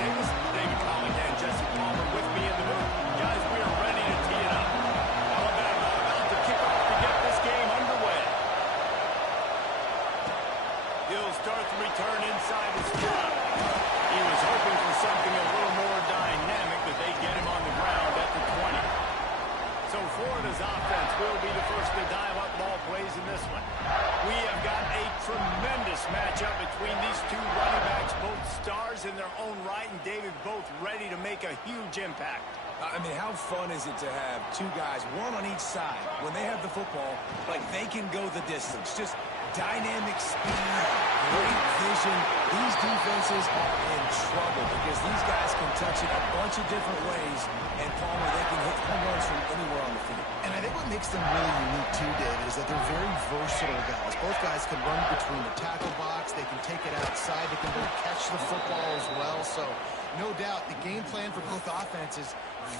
Davis, David Comin, and Jesse Palmer with me in the booth. Guys, we are ready to tee it up. Alabama about to kick off to get this game underway. He'll start the return inside his 5. He was hoping for something a little more dynamic, but they get him on the ground at the 20. So Florida's offense will be the first to dial up ball plays in this one. We have got a tremendous matchup between these two running backs, both stars in their own right, and David, both ready to make a huge impact. I mean, how fun is it to have two guys, one on each side, when they have the football, like they can go the distance. Just dynamic speed, great vision. These defenses are in trouble because these guys can touch it a bunch of different ways, and Palmer, they can hit home runs from anywhere on the field. And I think what makes them really unique too, David, is that they're very versatile guys. Both guys can run between the tackle box. They can take it outside. They can both catch the football as well. So no doubt the game plan for both offenses,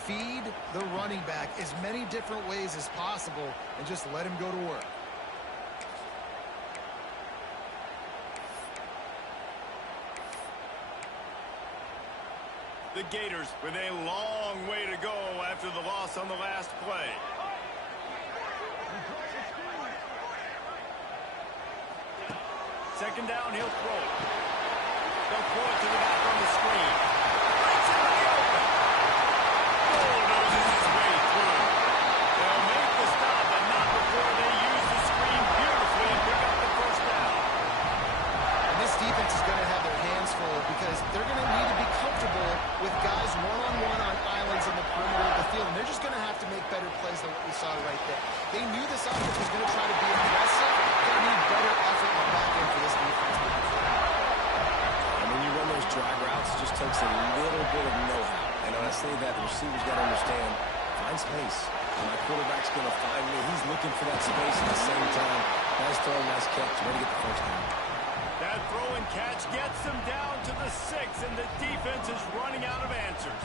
feed the running back as many different ways as possible and just let him go to work. The Gators with a long way to go after the loss on the last play. Second down, he'll throw it. They'll throw it to the back on the screen. Breaks into the open. Bulldozes his way through. They'll make the stop, but not before they use the screen beautifully and pick up the first down. And this defense is going to have their hands full because they're going to need to be comfortable with guys one-on-one on islands in the perimeter of the field. And they're just going to have to make better plays than what we saw right there. They knew this offense was going to try to be aggressive. They need better effort on the back end for this defense. And when you run those drag routes, it just takes a little bit of know-how. And when I say that, the receiver's got to understand, find space. And my quarterback's going to find me. He's looking for that space at the same time. Nice throw, nice catch. Ready to get the first down. That throw and catch gets them down to the 6, and the defense is running out of answers.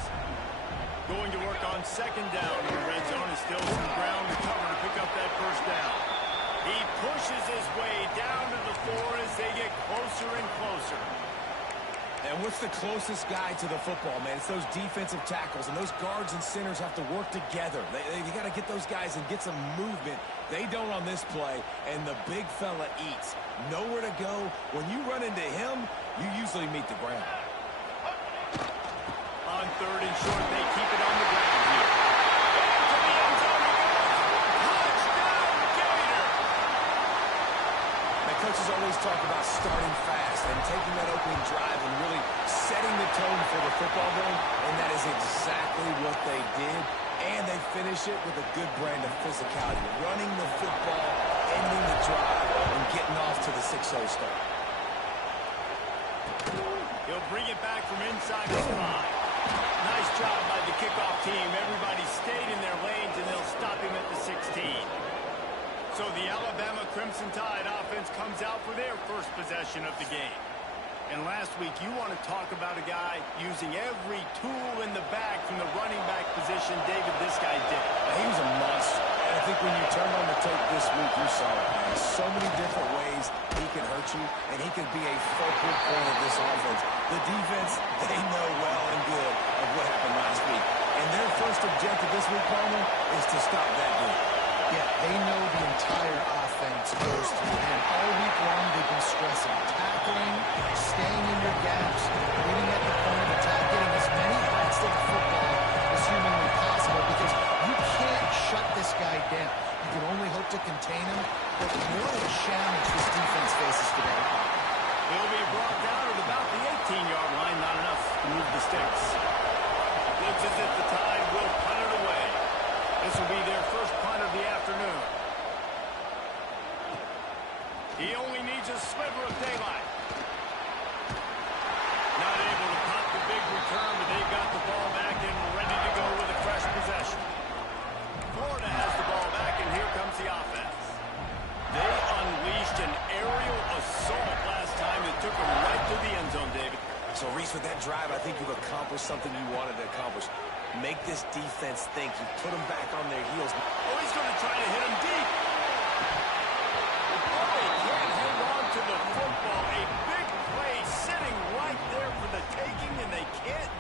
Going to work on second down in the red zone, and still some ground to cover to pick up that first down. He pushes his way down to the 4 as they get closer and closer. And what's the closest guy to the football, man? It's those defensive tackles, and those guards and centers have to work together. They got to get those guys and get some movement. They don't on this play, and the big fella eats. Nowhere to go. When you run into him, you usually meet the ground. On third and short, they keep it on the ground here. To the end zone he goes. Touchdown, Gator! The coaches always talk about starting fast and taking that opening drive and really setting the tone for the football game, and that is exactly what they did. And they finish it with a good brand of physicality, running the football, ending the drive, and getting off to the 6-0 start. He'll bring it back from inside his 5. Nice job by the kickoff team. Everybody stayed in their lanes, and they'll stop him at the 16. So the Alabama Crimson Tide offense comes out for their first possession of the game. And last week, you want to talk about a guy using every tool in the bag from the running back position. David, this guy did. He was a monster. And I think when you turned on the tape this week, you saw it, man. So many different ways he can hurt you, and he can be a focal point of this offense. The defense, they know well and good of what happened last week. And their first objective this week, Palmer, is to stop that dude. Yeah, they know the entire offense goes through him. All week long, they've been stressing tackling, staying in your gaps, waiting at the point of attack, getting as many hits to the football as humanly possible because you can't shut this guy down. You can only hope to contain him, but what a challenge this defense faces today. He'll be brought down at about the 18-yard line, not enough to move the sticks. Looks as if the Tide will punt it away. This will be their first punt of the afternoon. He only needs a sliver of daylight. Not able to pop the big return, but they've got the ball back and ready to go with a fresh possession. Florida has the ball back, and here comes the offense. They unleashed an aerial assault last time that took them right to the end zone, David. So, Reese, with that drive, I think you've accomplished something you wanted to accomplish. Make this defense think. You put them back on their heels. Oh, he's going to try to hit him deep. Oh, they can't hang on to the football. A big play sitting right there for the taking, and they can't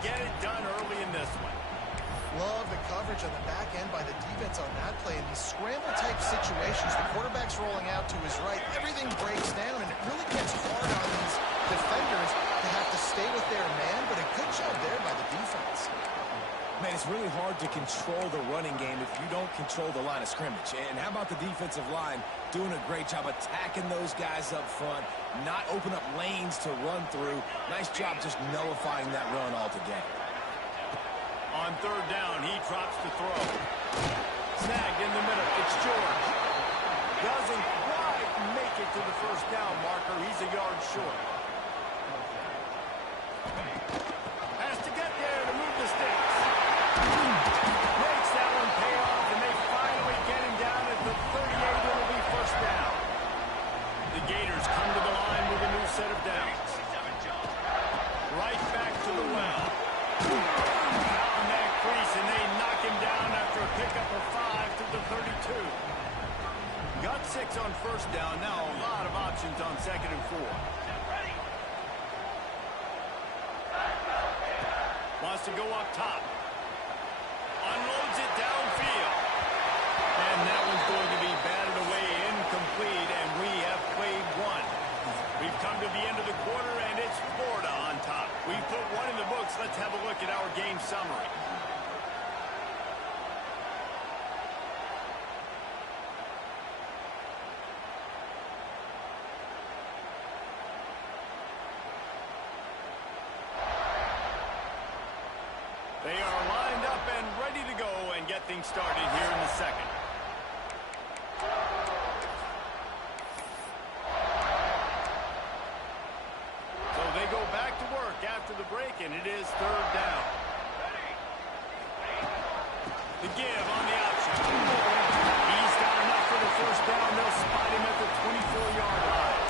situations, the quarterback's rolling out to his right, everything breaks down, and it really gets hard on these defenders to have to stay with their man, but a good job there by the defense. Man, it's really hard to control the running game if you don't control the line of scrimmage. And how about the defensive line doing a great job attacking those guys up front, not open up lanes to run through. Nice job just nullifying that run altogether. On third down, he drops to throw. Snagged in the middle. It's George. Doesn't quite make it to the first down marker. He's a yard short. Has to get there to move the sticks. Makes that one pay off, and they finally get him down at the 38. It'll be first down. The Gators come to the line with a new set of downs. Right back to the well. Down that crease, and they knock him down after a pickup of 5 to the 32. Got 6 on first down. Now a lot of options on second and 4. Wants to go up top. Unloads it downfield. And that one's going to be batted away, incomplete, and we have played one. We've come to the end of the quarter, and it's Florida on top. We've put one in the books. Let's have a look at our game summary. They are lined up and ready to go and get things started here in the second. So they go back to work after the break, and it is third down. The give on the option. He's got enough for the first down. They'll spot him at the 24-yard line.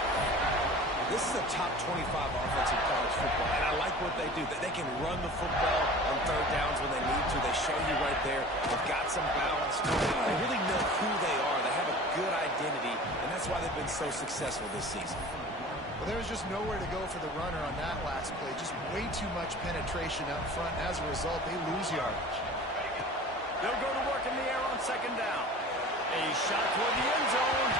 This is a top 25 offense in college football, and I like what they do. They can run the football on third downs when they need to. They show you right there. They've got some balance to it. They really know who they are. They have a good identity, and that's why they've been so successful this season. Well, there was just nowhere to go for the runner on that last play. Just way too much penetration up front. As a result, they lose yardage. They'll go to work in the air on second down. A shot toward the end zone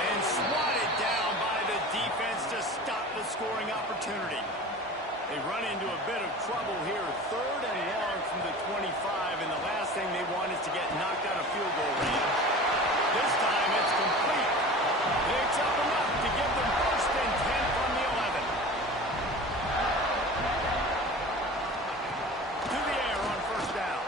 and swatted down by the defense to stop the scoring opportunity. They run into a bit of trouble here. Third and long from the 25, and the last thing they want is to get knocked out of field goal range. This time it's complete. Picks up enough to give them first and 10 from the 11. To the air on first down.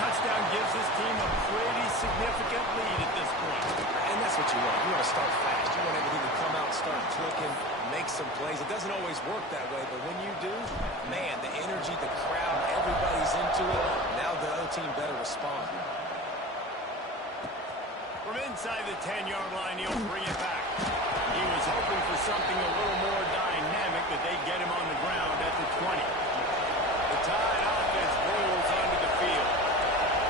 Touchdown gives this team a pretty significant lead at this point. And that's what you want. You want to start fast. You want everything to come out, start clicking, make some plays. It doesn't always work that way, but when you do, man, the energy, the crowd, everybody's into it. Now the other team better respond. From inside the 10-yard line, he'll bring it back. He was hoping for something a little more dynamic, but they get him on the ground at the 20. The Tide offense rolls onto the field.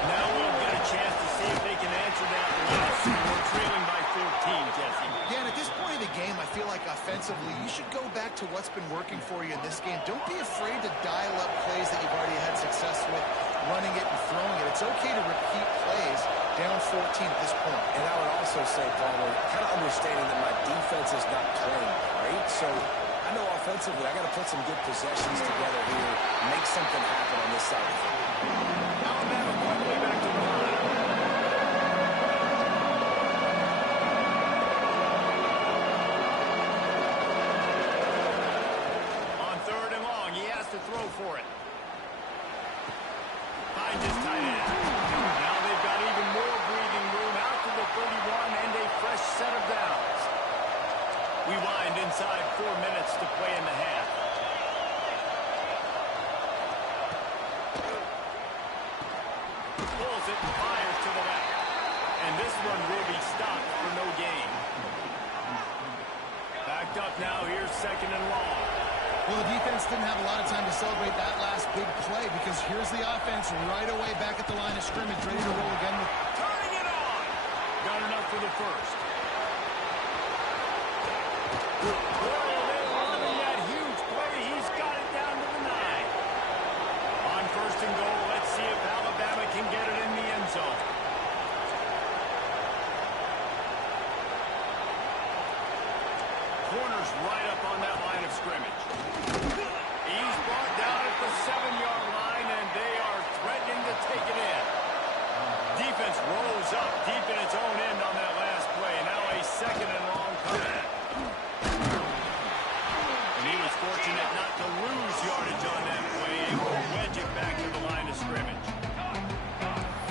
Now we'll get a chance to see if they can answer that last. We're trailing by 14, Jesse. Dan, at this point of the game, I feel like offensively, you should go back to what's been working for you in this game. Don't be afraid to dial up plays that you've already had success with, running it and throwing it. It's okay to repeat plays down 14 at this point. And I would also say, Palmer, kind of understanding that my defense is not playing great, so I know offensively I got to put some good possessions together here, make something happen on this side of the field. Alabama quickly back to the line. On third and long, he has to throw for it. Finds his tight end. Now they've got even more breathing room out to the 31 and a fresh set of downs. We wind inside 4 minutes to play in the half. Pulls it and fires to the left. And this one will be stopped for no gain. Backed up now, here's second and long. Well, the defense didn't have a lot of time to celebrate that last big play because here's the offense right away back at the line of scrimmage, ready to roll again. Turning it on. Got enough for the first. They're running that huge play. He's got it down corner's right up on that line of scrimmage. He's brought down at the 7-yard line, and they are threatening to take it in. Defense rose up deep in its own end on that last play. Now a 2nd and long coming. And he was fortunate not to lose yardage on that play. Able to wedge it back to the line of scrimmage.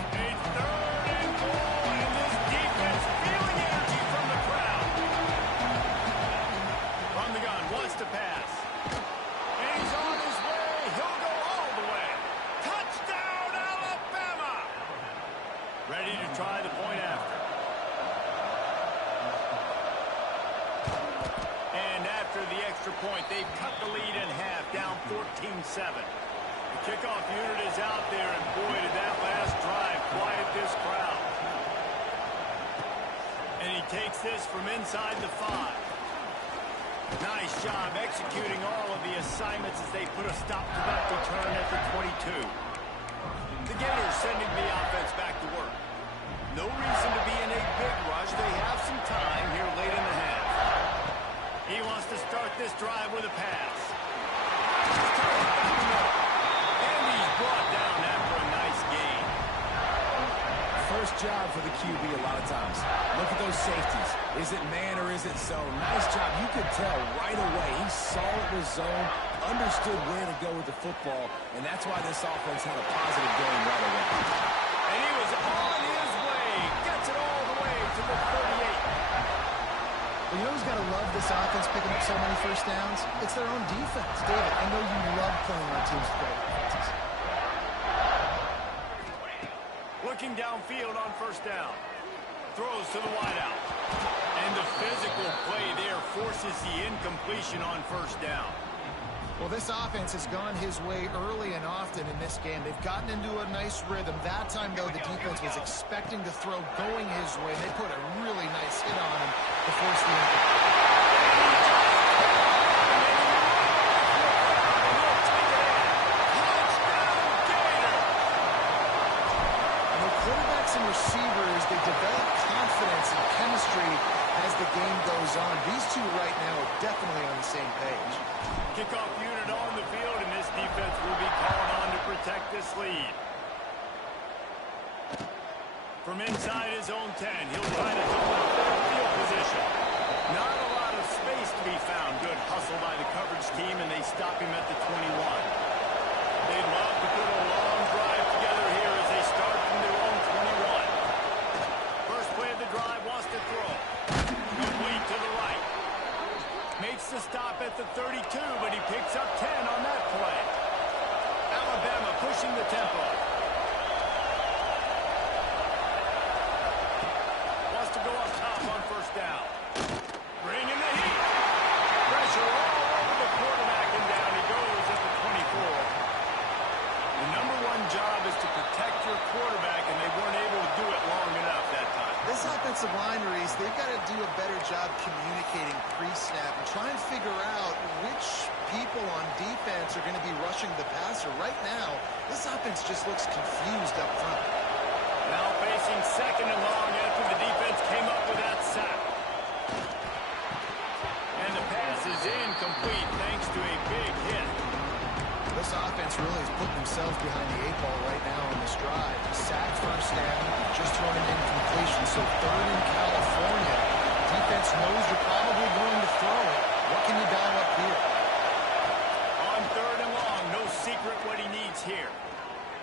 A 3rd and goal, and this defense feeling energy from the crowd. From the gun, wants to pass. And he's on his way. He'll go all the way. Touchdown, Alabama! Ready to try the point after. And after the extra point, they've cut the lead in half, down 14-7. The kickoff unit is out there, and boy, did that last drive quiet this crowd. And he takes this from inside the 5. Nice job executing all of the assignments as they put a stop to that return at the 22. The Gators sending the offense back to work. No reason to be in a big rush. They have some time here late in the half. He wants to start this drive with a pass. And he's brought down after a nice gain. First job for the QB a lot of times. Look at those safeties. Is it man or is it zone? Nice job. You could tell right away. He saw it was zone, understood where to go with the football, and that's why this offense had a positive game right away. And he was on his way. Gets it all the way to the 38. Well, you know who's got to love this offense picking up so many first downs? It's their own defense. David, I know you love playing our team's great offenses. Looking downfield on first down. Throws to the wideout. And the physical play there forces the incompletion on first down. Well, this offense has gone his way early and often in this game. They've gotten into a nice rhythm. That time, though, the defense was expecting to throw going his way. They put a really nice hit on him to force the incomplete. Quarterbacks and receivers, they develop confidence and chemistry as the game goes on. These two right now are definitely on the same page. Kickoff unit on the field, and this defense will be called on to protect this lead. From inside his own 10, he'll try to hold the field position. Not a lot of space to be found. Good hustle by the coverage team, and they stop him at the 21. They'd love to put a long drive together here as they start from their own 21. First play of the drive, wants to throw. Complete to the right. Makes the stop at the 32, but he picks up 10 on that play. Alabama pushing the tempo. Wants to go up top on first down. Bringing the heat. Pressure all over the quarterback, and down he goes at the 24. The number one job is to protect your quarterback, and they weren't able to do it long enough that time. This offensive line, Reese, they've got to do a better job communicating pre-snap and try and figure out which people on defense are going to be rushing the passer. Right now, this offense just looks confused up front. Now facing 2nd and long after the defense came up with that sack. And the pass is incomplete thanks to a big hit. This offense really is putting themselves behind the 8 ball right now on this drive. Sack first down, just thrown an incompletion, so 3rd in California. Defense knows you're probably going to throw it. What can you dial up here? On 3rd and long, no secret what he needs here.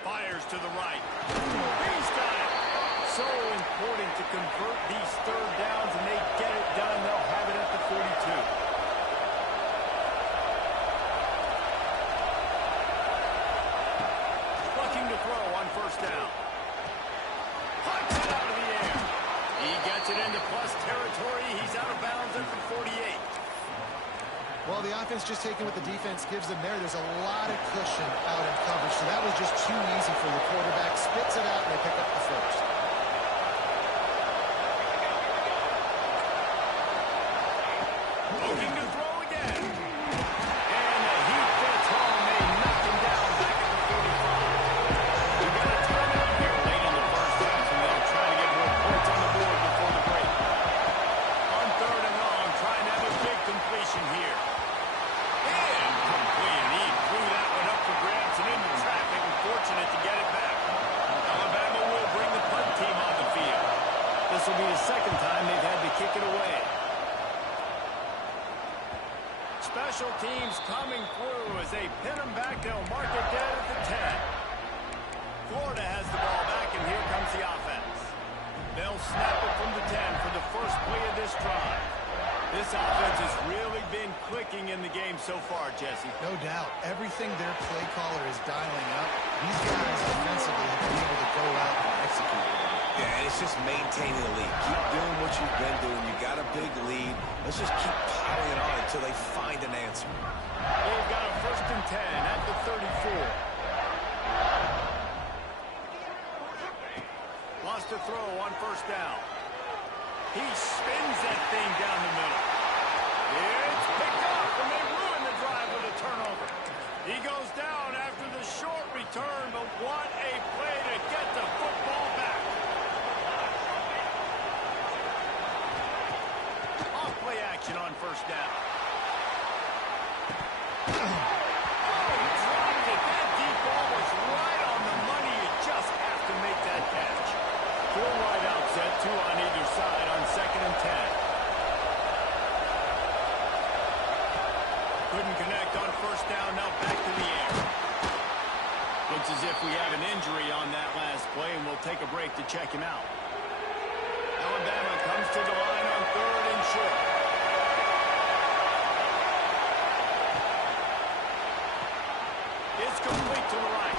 Fires to the right. He's got it. So important to convert these 3rd downs, and they get it done. They'll have it at the 42. Throw on first down. Punch it out of the air. He gets it into plus territory. He's out of bounds at the 48. Well, the offense just taking what the defense gives them there. There's a lot of cushion out in coverage, so that was just too easy for the quarterback. Spits it out, and they pick up the first. Looking to throw again. And he gets home. They knock him down back at the 45. We've got a timeout here late in the first half, and they'll try to get more points on the board before the break. On 3rd and long, trying to have a big completion. special teams coming through as they pin them back. They'll mark it dead at the 10. Florida has the ball back, and here comes the offense. They'll snap it from the 10 for the first play of this drive. This offense has really been clicking in the game so far, Jesse. No doubt. Everything their play caller is dialing up, these guys offensively have been able to go out and execute. Yeah, and it's just maintaining the lead. Keep doing what you've been doing. You got a big lead. Let's just keep piling it on until they find an answer. They've got a 1st and 10 at the 34. Lost a throw on 1st down. He spins that thing down the middle. It's picked up, and they ruin the drive with a turnover. He goes down after the short return, but what a play to get the football back. Off-play action on 1st down. Oh, he dropped it. That deep ball was right on the money. You just have to make that catch. 4 wide out set, 2 on either side on 2nd and 10. Couldn't connect on 1st down, now back to the air. Looks as if we have an injury on that last play, and we'll take a break to check him out. Alabama comes to the line on 3rd and short. It's complete to the right.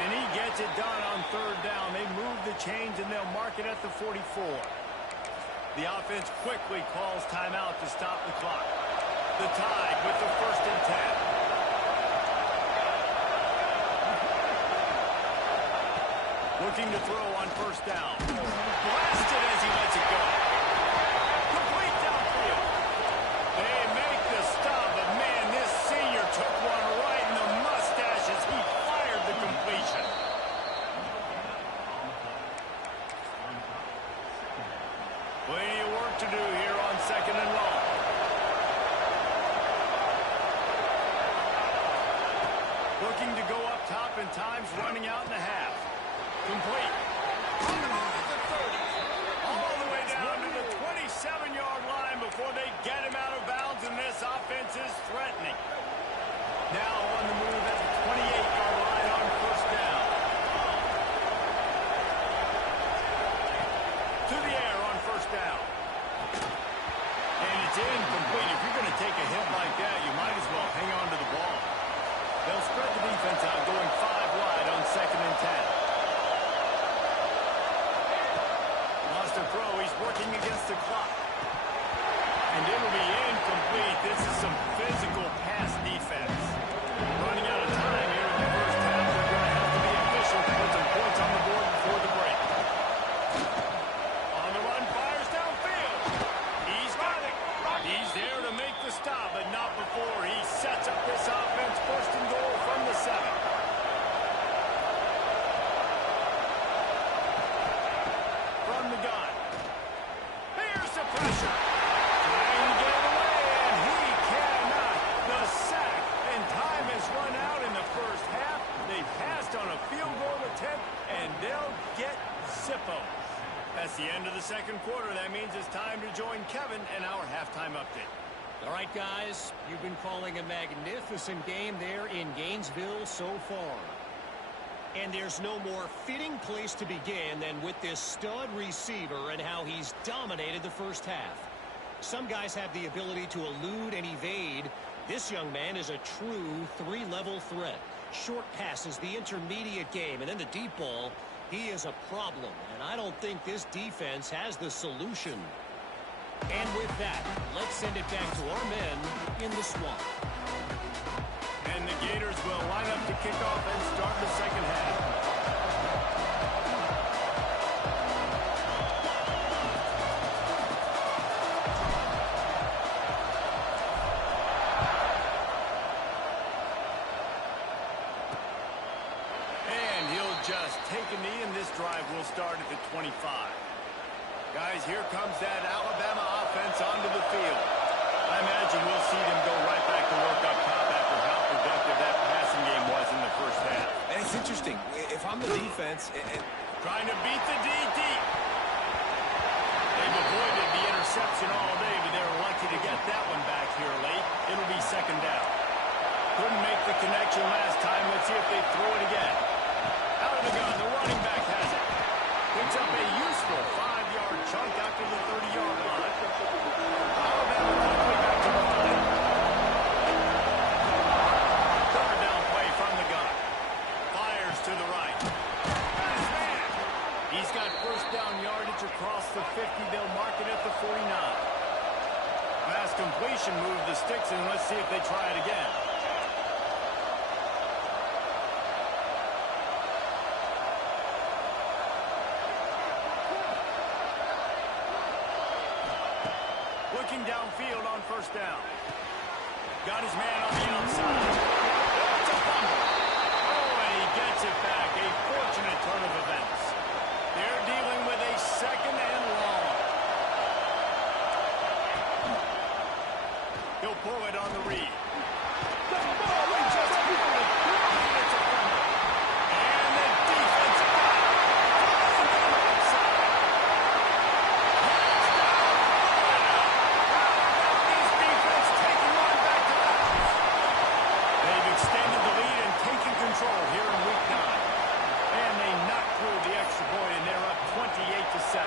And he gets it done on 3rd down. They move the chains, and they'll mark it at the 44. The offense quickly calls timeout to stop the clock. The Tide with the 1st and 10. Looking to throw on 1st down. Blasted as he lets it go. Complete downfield. They make the stop, but man, this senior took one right in the mustache as he fired the completion. Plenty of work to do here on 2nd and long. Looking to go up top, and time's running out in the half. Complete. On the move at the 30. All the way down to the 27-yard line before they get him out of bounds, and this offense is threatening. Now on the move at the 28-yard line on 1st down. To the air on 1st down. And it's incomplete. If you're going to take a hit like that, you might as well hang on to the ball. They'll spread the defense out, going 5 wide on 2nd and 10. Lost a throw. He's working against the clock. And it'll be incomplete. This is some physical pass defense. Running out of time here in the 1st half. They're going to have to be efficient to put some points on the board before the break. On the run, fires downfield. He's got it. He's there to make the stop, but not before he sets up this offense. 1st and goal from the 7. From the gun. Here's the pressure. Trying to get it away, and he cannot. The sack, and time has run out in the 1st half. They passed on a field goal attempt, and they'll get Zippo. That's the end of the 2nd quarter. That means it's time to join Kevin in our halftime update. All right, guys, you've been calling a magnificent game there in Gainesville so far. And there's no more fitting place to begin than with this stud receiver and how he's dominated the 1st half. Some guys have the ability to elude and evade. This young man is a true 3-level threat. Short passes, the intermediate game, and then the deep ball. He is a problem, and I don't think this defense has the solution. And with that, let's send it back to our men in the swamp. And the Gators will line up to kick off and start the 2nd half. And he'll just take a knee, and this drive will start at the 25. Guys, here comes that Alabama offense onto the field. I imagine we'll see them go right back to work up top after how productive that passing game was in the 1st half. And it's interesting. If I'm the defense... Trying to beat the D deep. They've avoided the interception all day, but they're lucky to get that one back here late. It'll be 2nd connection last time. Let's see if they throw it again. Out of the gun, the running back has it. Picks up a useful 5-yard chunk after the 30-yard line. Alabama quickly back to the line. Third down play from the gun. Fires to the right. He's got first down yardage across the 50. They'll mark it at the 49. Pass completion, move the sticks, and let's see if they try it again. Looking downfield on first down. Got his man on the outside. It's a fumble. Oh, and he gets it back. A fortunate turn of events. They're dealing with a second and long. He'll pull it on the read. Oh, he just pulled it. It's a fumble. And the defense got it. Outside. This defense taking one back to back. They've extended the lead and taken control here in week 9. And they knocked through the extra point, and they're up 28-7.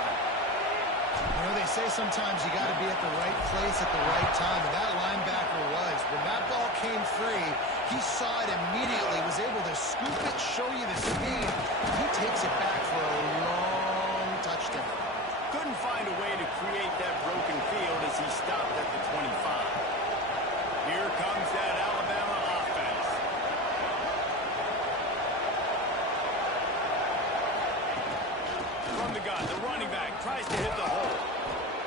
You know, they say sometimes you got to be at the right place at the right time, and that linebacker was. When that ball came free, he saw it immediately, was able to scoop it, show you the speed, and he takes it back for a long touchdown. Couldn't find a way to create that broken field as he stopped at the 25. Here comes that Alabama offense. From the gun, the running back tries to hit the hole.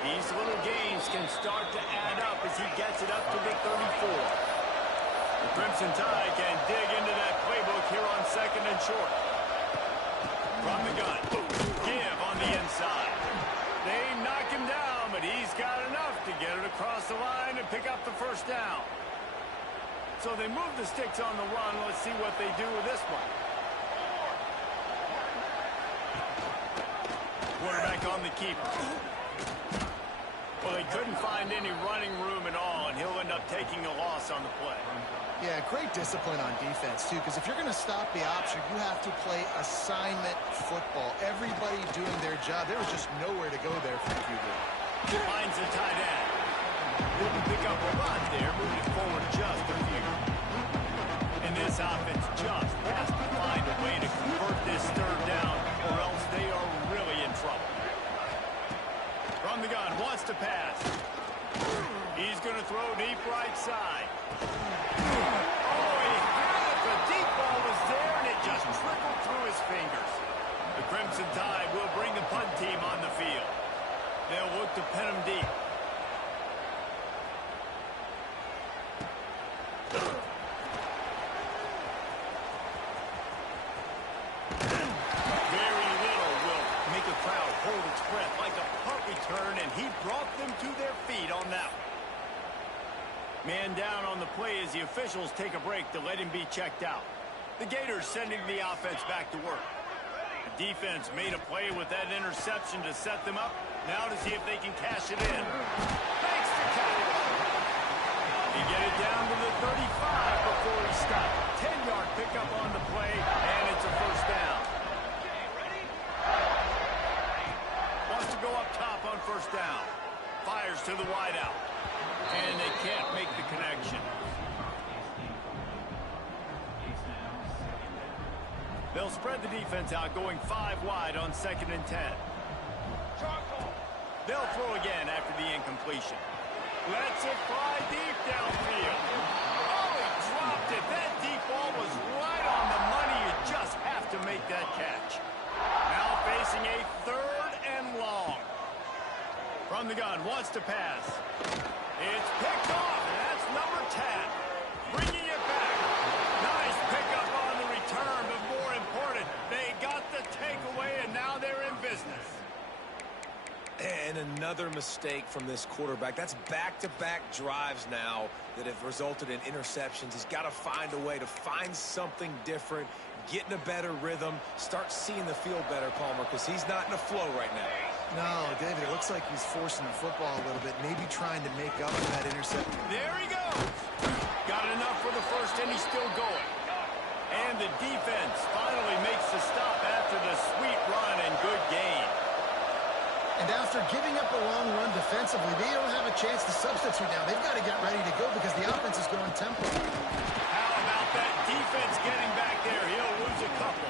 These little gains can start to add up as he gets it up to the 34. The Crimson Tide can dig into that playbook here on second and short. From the gun, give on the inside. They knock him down, but he's got enough to get it across the line and pick up the first down. So they move the sticks on the run. Let's see what they do with this one. Quarterback on the keeper. Well, they couldn't find any running room at all, and he'll end up taking a loss on the play. Yeah, great discipline on defense, too, because if you're going to stop the option, you have to play assignment football. Everybody doing their job. There was just nowhere to go there for the QB. Finds the tight end. Didn't pick up a lot there, moving forward just a few. And this offense just has to find a way to convert this third down, or else they are really in trouble. From the gun, wants to pass. He's going to throw deep right side. Oh, he had it. The deep ball was there, and it just trickled through his fingers. The Crimson Tide will bring the punt team on the field. They'll look to pin him deep. Very little will make a crowd hold its breath like a punt return, and he brought them to their feet on that one. Man down on the play as the officials take a break to let him be checked out. The Gators sending the offense back to work. The defense made a play with that interception to set them up. Now to see if they can cash it in. Thanks to Cat. He get it down to the 35 before he stopped. 10-yard pickup on the play, and it's a first down. Wants to go up top on first down. Fires to the wideout. And they can't make the connection. They'll spread the defense out, going 5 wide on 2nd and 10. They'll throw again after the incompletion. Lets it fly deep downfield. Oh, he dropped it. That deep ball was right on the money. You just have to make that catch. Now facing a 3rd and long. From the gun, wants to pass. It's picked off, and that's number 10. Bringing it back. Nice pickup on the return, but more important, they got the takeaway, and now they're in business. And another mistake from this quarterback. That's back-to-back drives now that have resulted in interceptions. He's got to find a way to find something different, get in a better rhythm, start seeing the field better, Palmer, because he's not in a flow right now. No, David, it looks like he's forcing the football a little bit, maybe trying to make up for that interception. There he goes. Got enough for the first, and he's still going. And the defense finally makes the stop after the sweet run and good gain. And after giving up a long run defensively, they don't have a chance to substitute now. They've got to get ready to go because the offense is going tempo. How about that defense getting back there? He'll lose a couple.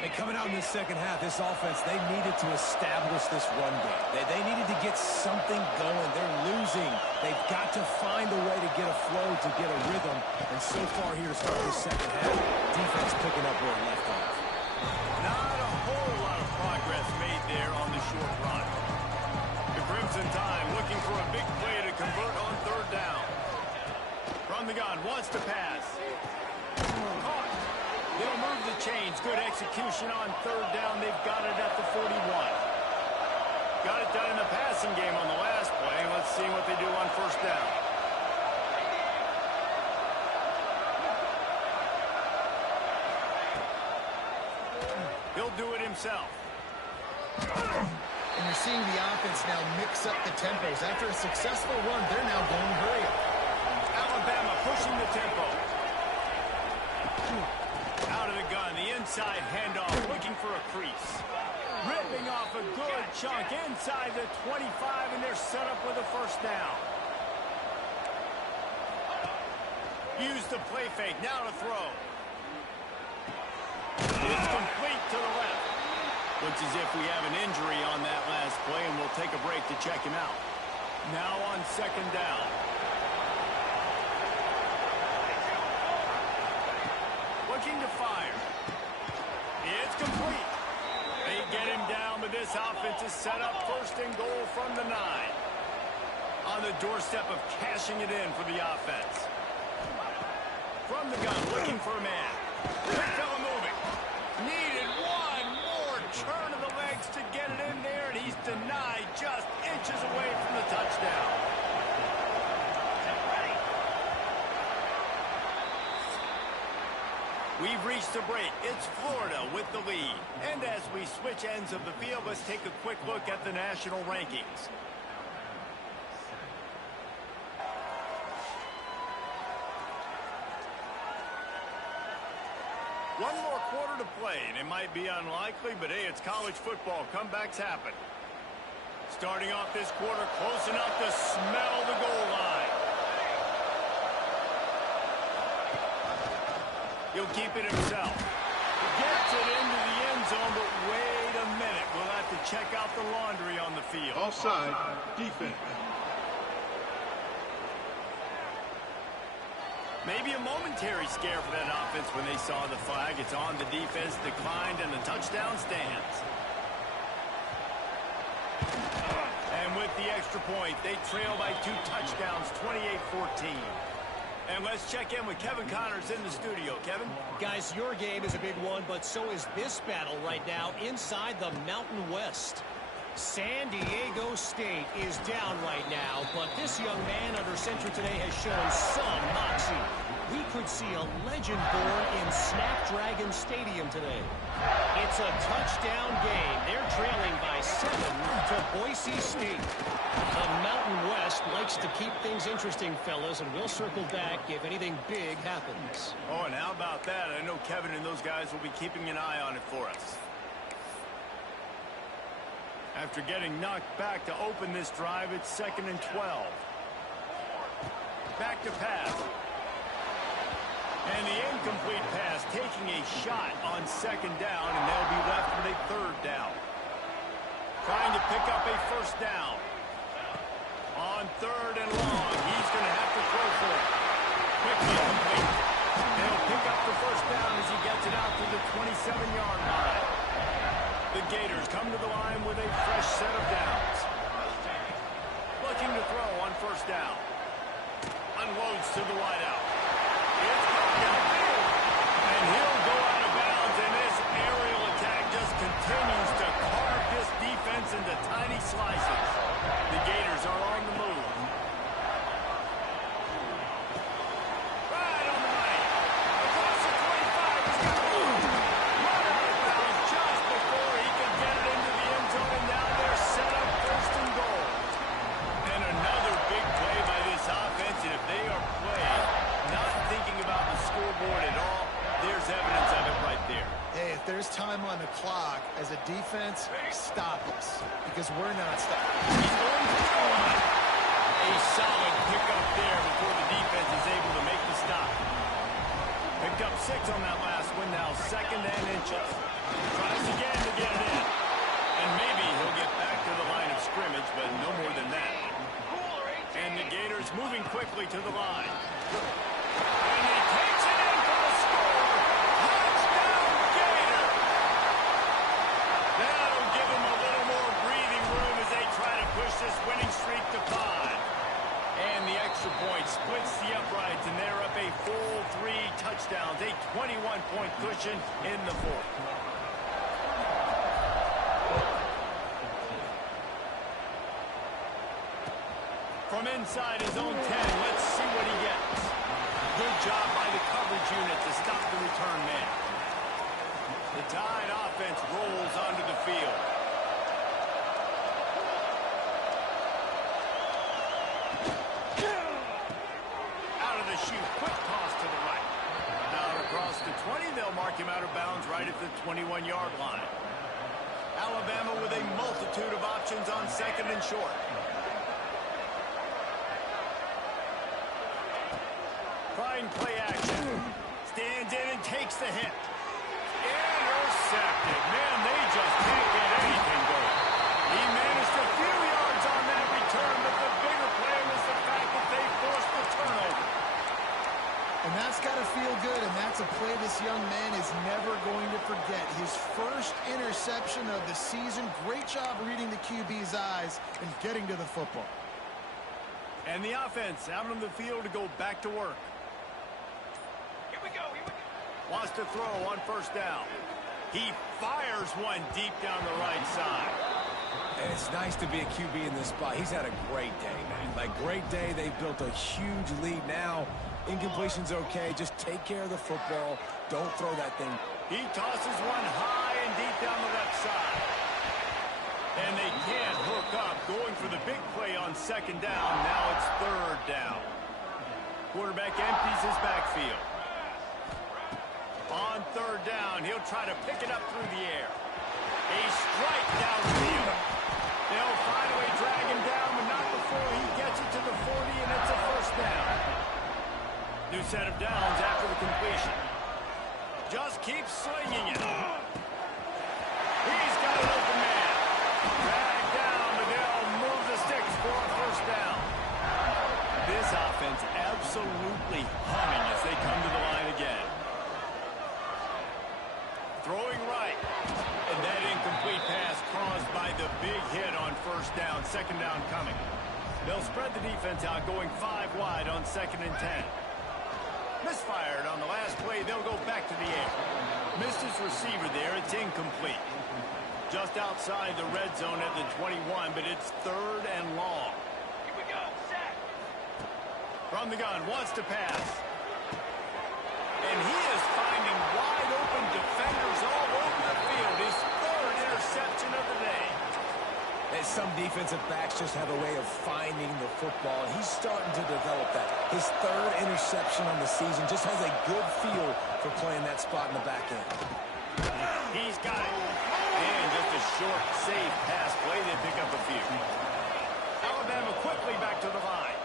And coming out in the second half, this offense, they needed to establish this run game. They needed to get something going. They're losing. They've got to find a way to get a flow, to get a rhythm. And so far here to start the second half, defense picking up where it left off. Not a whole lot of progress made there on the short run. The Crimson Tide looking for a big play to convert on third down. From the gun, wants to pass. Caught. They'll move the chains. Good execution on third down. They've got it at the 41. Got it done in the passing game on the last play. Let's see what they do on first down. He'll do it himself. And you're seeing the offense now mix up the tempos. After a successful run, they're now going hurry up. Alabama pushing the tempo. Out of the gun, the inside handoff, looking for a crease. Ripping off a good chunk inside the 25, and they're set up with a first down. Use the play fake, now to throw. It's complete to the left. Looks as if we have an injury on that last play, and we'll take a break to check him out. Now on second down. Looking to fire. It's complete. They get him down, but this offense is set up first and goal from the 9. On the doorstep of cashing it in for the offense. From the gun, looking for a man. Big fella moving. Needed one more turn of the legs to get it in there, and he's denied just inches away from the touchdown. We've reached the break. It's Florida with the lead. And as we switch ends of the field, let's take a quick look at the national rankings. One more quarter to play, and it might be unlikely, but hey, it's college football. Comebacks happen. Starting off this quarter, close enough to smell the goal line. He'll keep it himself. Gets it into the end zone, but wait a minute. We'll have to check out the laundry on the field. Offside, defense. Maybe a momentary scare for that offense when they saw the flag. It's on the defense, declined, and the touchdown stands. And with the extra point, they trail by 2 touchdowns, 28-14. And let's check in with Kevin Connors in the studio. Kevin? Guys, your game is a big one, but so is this battle right now inside the Mountain West. San Diego State is down right now, but this young man under center today has shown some moxie. We could see a legend born in Snapdragon Stadium today. It's a touchdown game. They're trailing by 7 to Boise State. The Mountain West likes to keep things interesting, fellas, and we'll circle back if anything big happens. Oh, and how about that? I know Kevin and those guys will be keeping an eye on it for us. After getting knocked back to open this drive, it's 2nd and 12. Back to pass. And the incomplete pass taking a shot on 2nd down, and they'll be left with a 3rd down. Trying to pick up a first down. On 3rd and long, he's going to have to throw for it. Quickly complete. They'll pick up the first down as he gets it out to the 27-yard line. The Gators come to the line with a fresh set of downs. Looking to throw on first down. Unloads to the wideout. It's broken. And he'll go out of bounds, and this aerial attack just continues to carve this defense into tiny slices. The Gators are on the move. Right on the money. Across the 25. He's got a move. Running out of bounds just before he could get it into the end zone, and now they're set up for defense, stop us, because we're not stopping. He's going for the line. A solid pickup there before the defense is able to make the stop. Picked up 6 on that last one, now 2nd and inches. Tries again to get it in. And maybe he'll get back to the line of scrimmage, but no more than that. And the Gators moving quickly to the line. And he takes it in for the score. Touchdown, Gator! That'll give them a little more breathing room as they try to push this winning streak to 5. And the extra point splits the uprights, and they're up a full 3 touchdowns, a 21-point cushion in the 4th. From inside his own 10, let's see what he gets. Good job by the coverage unit to stop the return man. The Tide offense rolls onto the field. Out of the chute, quick toss to the right. Out across the 20, they'll mark him out of bounds right at the 21-yard line. Alabama with a multitude of options on 2nd and short. Trying play action. Stands in and takes the hit. Intercepted. Man, they just can't get anything going. He managed a few yards on that return, but the bigger play was the fact that they forced the turnover. And that's got to feel good, and that's a play this young man is never going to forget. His first interception of the season. Great job reading the QB's eyes and getting to the football. And the offense out on the field to go back to work. Wants to throw on 1st down. He fires one deep down the right side. And it's nice to be a QB in this spot. He's had a great day, man. Like, great day. They've built a huge lead now. Incompletion's okay. Just take care of the football. Don't throw that thing. He tosses one high and deep down the left side. And they can't hook up. Going for the big play on 2nd down. Now it's 3rd down. Quarterback empties his backfield. On 3rd down, he'll try to pick it up through the air. A strike downfield. They'll finally drag him down, but not before he gets it to the 40, and it's a 1st down. New set of downs after the completion. Just keeps slinging it. He's got an open man. Dragged down, but they'll move the sticks for a 1st down. This offense absolutely humming as they come to the line again. Throwing right. And that incomplete pass caused by the big hit on 1st down. 2nd down coming. They'll spread the defense out, going 5 wide on 2nd and 10. Misfired on the last play. They'll go back to the air. Missed his receiver there. It's incomplete. Just outside the red zone at the 21, but it's 3rd and long. Here we go. Set. From the gun, wants to pass. And he is finding wide open defenders all over the field. His 3rd interception of the day. And some defensive backs just have a way of finding the football. He's starting to develop that. His 3rd interception on the season just has a good feel for playing that spot in the back end. He's got it. And just a short, safe pass play. They pick up a few. Alabama quickly back to the line.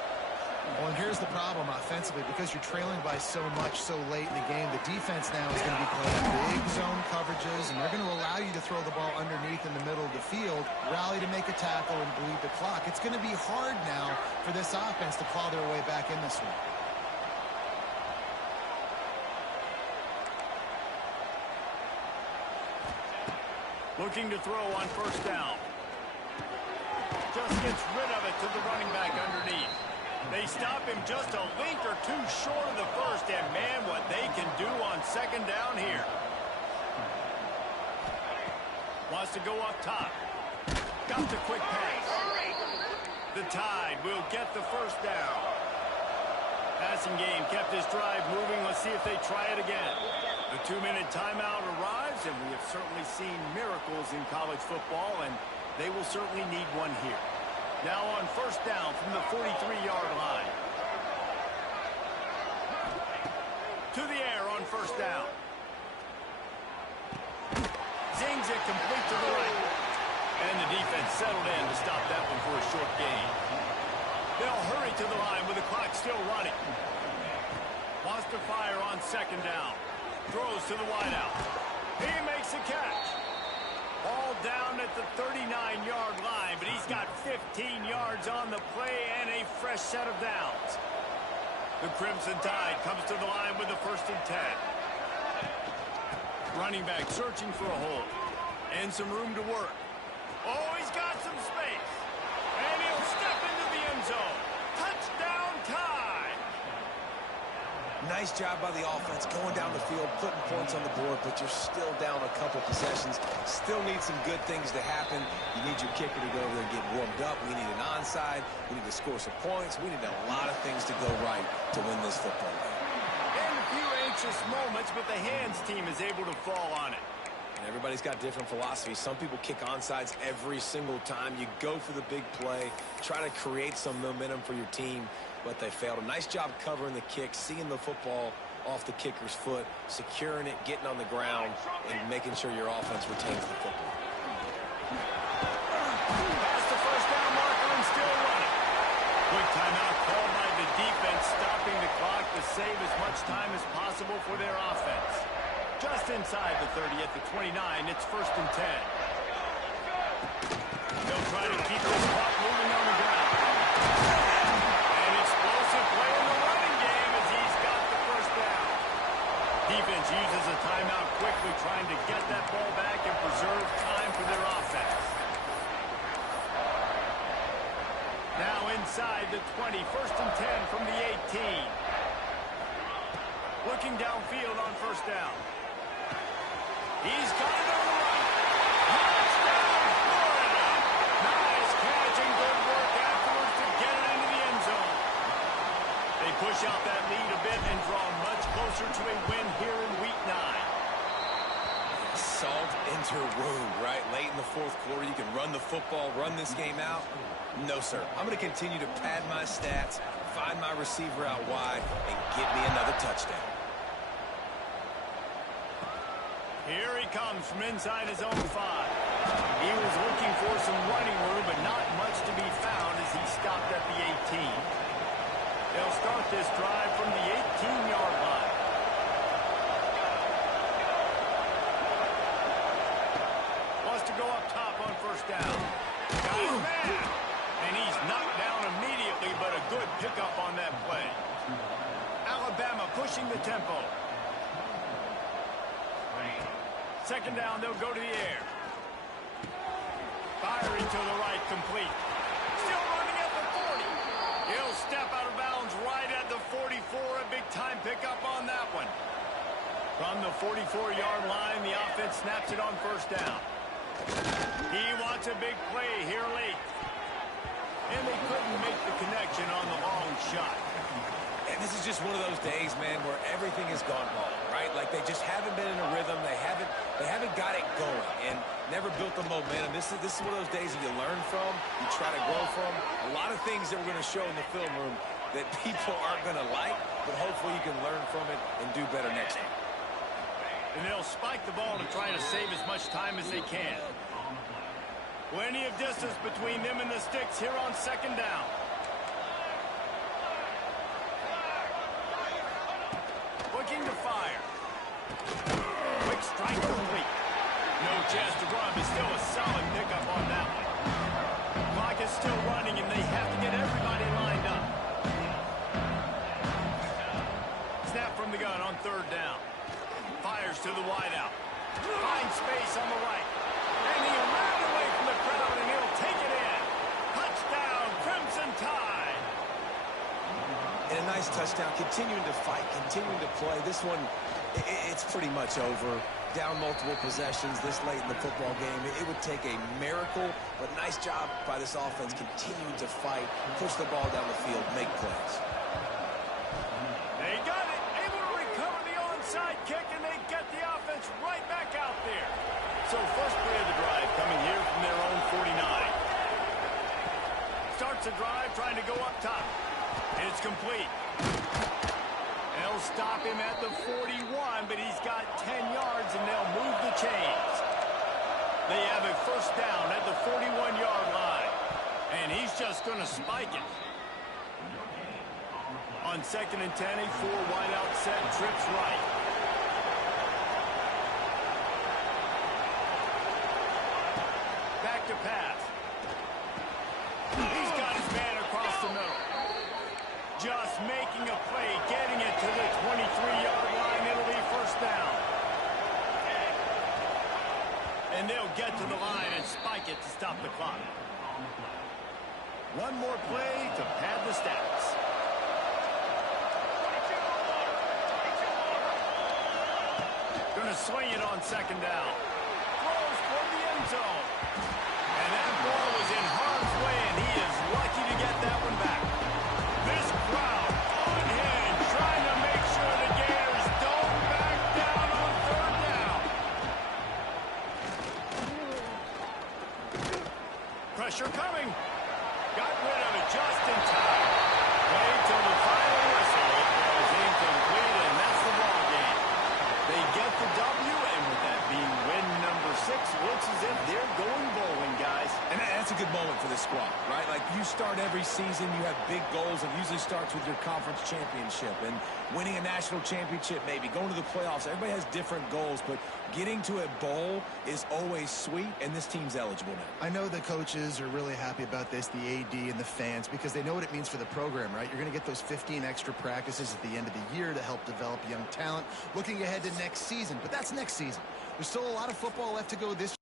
Well, and here's the problem offensively. Because you're trailing by so much so late in the game, the defense now is going to be playing big zone coverages, and they're going to allow you to throw the ball underneath in the middle of the field, rally to make a tackle, and bleed the clock. It's going to be hard now for this offense to claw their way back in this one. Looking to throw on 1st down. Just gets rid of it to the running back underneath. They stop him just a link or two short of the 1st, and man, what they can do on 2nd down here. Wants to go up top. Got the quick pass. The Tide will get the 1st down. Passing game kept his drive moving. Let's see if they try it again. The 2-minute timeout arrives, and we have certainly seen miracles in college football, and they will certainly need one here. Now on 1st down from the 43-yard line. To the air on 1st down. Zings it complete to the right. And the defense settled in to stop that one for a short gain. They'll hurry to the line with the clock still running. Wants to fire on second down. Throws to the wideout. He makes a catch. Ball down at the 39-yard line, but he's got 15 yards on the play and a fresh set of downs. The Crimson Tide comes to the line with the 1st and 10. Running back searching for a hole. And some room to work. Oh, he's got some space. And he'll step into the end zone. Touchdown Tide! Nice job by the offense going down the field, putting points on the board, but you're still down a couple possessions. Still need some good things to happen. You need your kicker to go over there and get warmed up. We need an onside. We need to score some points. We need a lot of things to go right to win this football game. And a few anxious moments, but the hands team is able to fall on it. And everybody's got different philosophies. Some people kick onsides every single time. You go for the big play, try to create some momentum for your team, but they failed. A nice job covering the kick, seeing the football off the kicker's foot, securing it, getting on the ground, and making sure your offense retains the football. Past the first down marker and still running. Quick timeout called by the defense, stopping the clock to save as much time as possible for their offense. Just inside the 30 at the 29, it's 1st and 10. They'll try to keep this clock moving on the ground. An explosive play in the running game as he's got the 1st down. Defense uses a timeout quickly, trying to get that ball back and preserve time for their offense. Now inside the 20, 1st and 10 from the 18. Looking downfield on 1st down. He's got it on the run. Touchdown, Florida. Nice catch and good work afterwards to get it into the end zone. They push out that lead a bit and draw much closer to a win here in Week 9. Salt into her wound, right? Late in the 4th quarter, you can run the football, run this game out. No, sir. I'm going to continue to pad my stats, find my receiver out wide, and get me another touchdown. Here he comes from inside his own 5. He was looking for some running room, but not much to be found as he stopped at the 18. They'll start this drive from the 18-yard line. Wants to go up top on 1st down. Got his man. And he's knocked down immediately, but a good pickup on that play. Alabama pushing the tempo. 2nd down, they'll go to the air. Firing to the right, complete. Still running at the 40. He'll step out of bounds right at the 44. A big-time pickup on that one. From the 44-yard line, the offense snaps it on 1st down. He wants a big play here late. And they couldn't make the connection on the long shot. And this is just one of those days, man, where everything has gone wrong, right? Like they just haven't been in a rhythm. They haven't got it going and never built the momentum. This is one of those days that you learn from, you try to grow from. A lot of things that we're going to show in the film room that people aren't going to like, but hopefully you can learn from it and do better next time. And they'll spike the ball to try to save as much time as they can. Plenty of distance between them and the sticks here on 2nd down. Looking to fire. Quick strike complete. No chance to run, but still a solid pickup on that one. Clock is still running, and they have to get everybody lined up. Snap from the gun on 3rd down. Fires to the wideout. Finds space on the right. And he ran away from the crowd, and he'll take it in. Touchdown, Crimson Tide. And a nice touchdown, continuing to fight, continuing to play. This one, it's pretty much over. Down multiple possessions this late in the football game. It would take a miracle, but nice job by this offense continuing to fight, push the ball down the field, make plays. They got it, able to recover the onside kick, and they get the offense right back out there. So first play of the drive coming here from their own 49. Starts the drive trying to go up top. And it's complete. They'll stop him at the 41, but he's got 10 yards, and they'll move the chains. They have a first down at the 41-yard line. And he's just going to spike it. On 2nd and 10, a 4-wide-out set, trips right. Back to pass. He's got his man across the middle. Just making a play, getting it to the 23-yard line. It'll be first down. And they'll get to the line and spike it to stop the clock. One more play to pad the stats. Going to swing it on 2nd down. Throws for the end zone. And that ball was in harm's way, and he is lucky to get that one back. This crowd on hand, trying to make sure the Gators don't back down on 3rd down. Pressure coming. Got rid of it just in time. Wait till the final whistle. It was incomplete, and that's the ball game. They get the W, and with that being win number 6, looks as if they're going bowling, guys. And that's a good moment for this squad, right? Like, you start every season, you have big goals. It usually starts with your conference championship and winning a national championship, maybe going to the playoffs. Everybody has different goals, but getting to a bowl is always sweet, and this team's eligible now. I know the coaches are really happy about this, the AD and the fans, because they know what it means for the program, right? You're going to get those 15 extra practices at the end of the year to help develop young talent, looking ahead to next season. But that's next season. There's still a lot of football left to go this